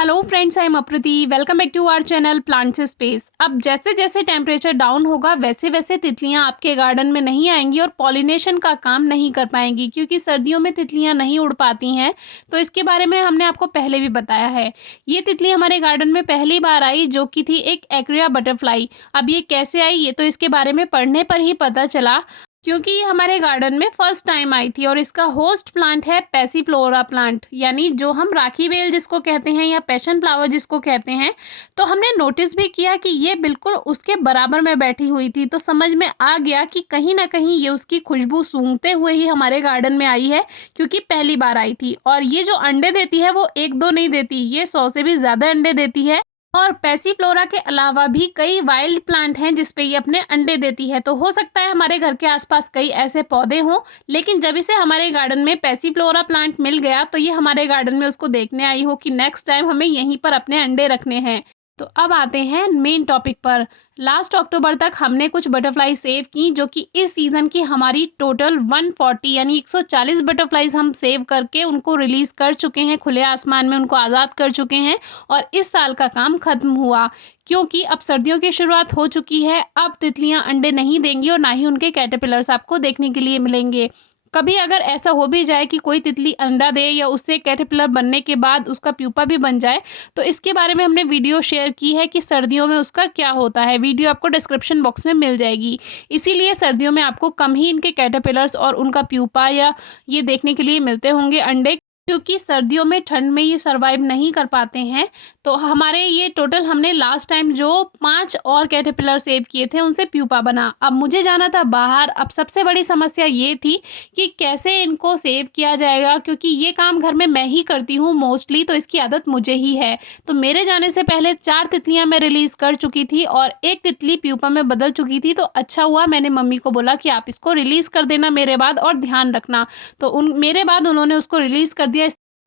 Hello friends, I am Aprati. Welcome back to our channel plants space. अब जैसे जैसे temperature down होगा वैसे वैसे तितलियां आपके गार्डन में नहीं आएंगी और पॉलिनेशन का काम नहीं कर पाएंगी, क्योंकि सर्दियों में तितलियां नहीं उड़ पाती हैं। तो इसके बारे में हमने आपको पहले भी बताया है। ये तितली हमारे गार्डन में पहली बार आई, जो कि थी एक एक्रिया बटरफ्लाई। अब ये कैसे आई ये तो इसके बारे में पढ़ने पर ही पता चला, क्योंकि ये हमारे गार्डन में फर्स्ट टाइम आई थी। और इसका होस्ट प्लांट है पैसीफ्लोरा प्लांट, यानी जो हम राखी बेल जिसको कहते हैं या पैशन फ्लावर जिसको कहते हैं। तो हमने नोटिस भी किया कि ये बिल्कुल उसके बराबर में बैठी हुई थी, तो समझ में आ गया कि कहीं ना कहीं ये उसकी खुशबू सूंघते हुए ही हमारे गार्डन में आई है, क्योंकि पहली बार आई थी। और ये जो अंडे देती है वो एक दो नहीं देती, ये 100 से भी ज़्यादा अंडे देती है। और पैसीफ्लोरा के अलावा भी कई वाइल्ड प्लांट हैं जिस पे ये अपने अंडे देती है। तो हो सकता है हमारे घर के आसपास कई ऐसे पौधे हों, लेकिन जब इसे हमारे गार्डन में पैसीफ्लोरा प्लांट मिल गया तो ये हमारे गार्डन में उसको देखने आई हो कि नेक्स्ट टाइम हमें यहीं पर अपने अंडे रखने हैं। तो अब आते हैं मेन टॉपिक पर। लास्ट अक्टूबर तक हमने कुछ बटरफ्लाई सेव की, जो कि इस सीज़न की हमारी टोटल 140 यानी 140 बटरफ्लाइज हम सेव करके उनको रिलीज़ कर चुके हैं, खुले आसमान में उनको आज़ाद कर चुके हैं। और इस साल का काम ख़त्म हुआ, क्योंकि अब सर्दियों की शुरुआत हो चुकी है। अब तितलियां अंडे नहीं देंगी और ना ही उनके कैटरपिलर्स आपको देखने के लिए मिलेंगे। कभी अगर ऐसा हो भी जाए कि कोई तितली अंडा दे या उससे कैटरपिलर बनने के बाद उसका प्यूपा भी बन जाए, तो इसके बारे में हमने वीडियो शेयर की है कि सर्दियों में उसका क्या होता है। वीडियो आपको डिस्क्रिप्शन बॉक्स में मिल जाएगी। इसीलिए सर्दियों में आपको कम ही इनके कैटरपिलर्स और उनका प्यूपा या ये देखने के लिए मिलते होंगे अंडे, क्योंकि सर्दियों में ठंड में ये सर्वाइव नहीं कर पाते हैं। तो हमारे ये टोटल हमने लास्ट टाइम जो 5 और कैटरपिलर सेव किए थे उनसे प्यूपा बना। अब मुझे जाना था बाहर। अब सबसे बड़ी समस्या ये थी कि कैसे इनको सेव किया जाएगा, क्योंकि ये काम घर में मैं ही करती हूँ मोस्टली, तो इसकी आदत मुझे ही है। तो मेरे जाने से पहले 4 तितलियाँ मैं रिलीज़ कर चुकी थी और एक तितली प्यूपा में बदल चुकी थी। तो अच्छा हुआ, मैंने मम्मी को बोला कि आप इसको रिलीज़ कर देना मेरे बाद और ध्यान रखना। तो मेरे बाद उन्होंने उसको रिलीज़ कर दिया।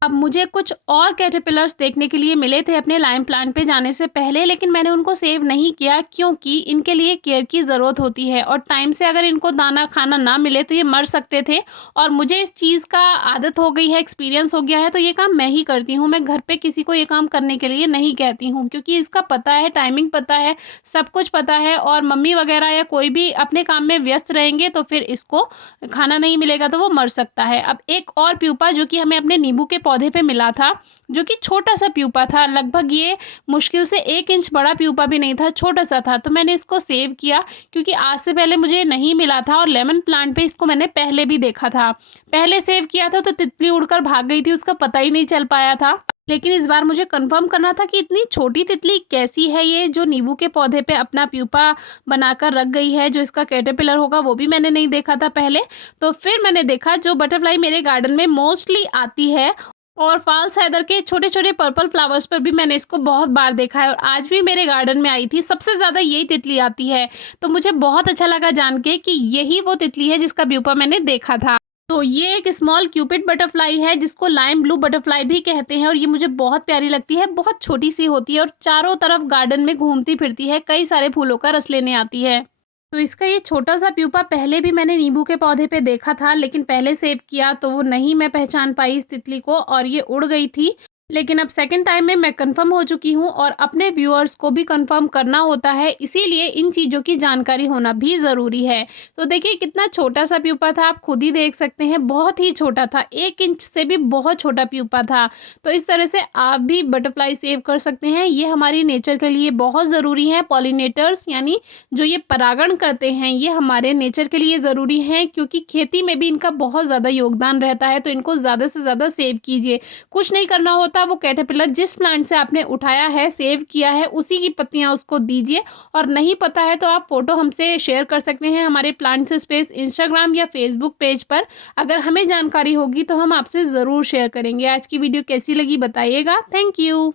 अब मुझे कुछ और कैटरपिलर्स देखने के लिए मिले थे अपने लाइम प्लांट पे जाने से पहले, लेकिन मैंने उनको सेव नहीं किया, क्योंकि इनके लिए केयर की ज़रूरत होती है और टाइम से अगर इनको दाना खाना ना मिले तो ये मर सकते थे। और मुझे इस चीज़ का आदत हो गई है, एक्सपीरियंस हो गया है, तो ये काम मैं ही करती हूँ। मैं घर पे किसी को ये काम करने के लिए नहीं कहती हूँ, क्योंकि इसका पता है, टाइमिंग पता है, सब कुछ पता है। और मम्मी वगैरह या कोई भी अपने काम में व्यस्त रहेंगे तो फिर इसको खाना नहीं मिलेगा तो वो मर सकता है। अब एक और प्यूपा जो कि हमें अपने नींबू के पौधे पे मिला था, जो कि छोटा सा प्यूपा था, लगभग ये मुश्किल से 1 इंच बड़ा प्यूपा भी नहीं था, छोटा सा था। तो मैंने इसको सेव किया, क्योंकि आज से पहले मुझे नहीं मिला था और लेमन प्लांट पे इसको मैंने पहले भी देखा था। पहले सेव किया था तो तितली उड़कर भाग गई थी, उसका पता ही नहीं चल पाया था। लेकिन इस बार मुझे कंफर्म करना था कि इतनी छोटी तितली कैसी है ये, जो नींबू के पौधे पे अपना प्यूपा बनाकर रख गई है। जो इसका कैटरपिलर होगा वो भी मैंने नहीं देखा था पहले। तो फिर मैंने देखा जो बटरफ्लाई मेरे गार्डन में मोस्टली आती है, और फॉल्स हेदर के छोटे छोटे पर्पल फ्लावर्स पर भी मैंने इसको बहुत बार देखा है, और आज भी मेरे गार्डन में आई थी। सबसे ज़्यादा यही तितली आती है। तो मुझे बहुत अच्छा लगा जान के कि यही वो तितली है जिसका प्यूपा मैंने देखा था। तो ये एक स्मॉल क्यूपिड बटरफ्लाई है, जिसको लाइम ब्लू बटरफ्लाई भी कहते हैं। और ये मुझे बहुत प्यारी लगती है, बहुत छोटी सी होती है और चारों तरफ गार्डन में घूमती फिरती है, कई सारे फूलों का रस लेने आती है। तो इसका ये छोटा सा प्यूपा पहले भी मैंने नींबू के पौधे पे देखा था, लेकिन पहले सेव किया तो वो नहीं मैं पहचान पाई इस तितली को, और ये उड़ गई थी। लेकिन अब सेकंड टाइम में मैं कंफर्म हो चुकी हूँ, और अपने व्यूअर्स को भी कंफर्म करना होता है, इसीलिए इन चीज़ों की जानकारी होना भी ज़रूरी है। तो देखिए कितना छोटा सा प्यूपा था, आप खुद ही देख सकते हैं, बहुत ही छोटा था, 1 इंच से भी बहुत छोटा प्यूपा था। तो इस तरह से आप भी बटरफ्लाई सेव कर सकते हैं। ये हमारी नेचर के लिए बहुत ज़रूरी है। पॉलिनेटर्स यानी जो ये परागण करते हैं, ये हमारे नेचर के लिए ज़रूरी हैं, क्योंकि खेती में भी इनका बहुत ज़्यादा योगदान रहता है। तो इनको ज़्यादा से ज़्यादा सेव कीजिए। कुछ नहीं करना होता, वो कैटरपिलर जिस प्लांट से आपने उठाया है, सेव किया है, उसी की पत्तियां उसको दीजिए। और नहीं पता है तो आप फोटो हमसे शेयर कर सकते हैं हमारे प्लांट्स स्पेस इंस्टाग्राम या फेसबुक पेज पर। अगर हमें जानकारी होगी तो हम आपसे ज़रूर शेयर करेंगे। आज की वीडियो कैसी लगी बताइएगा। Thank you.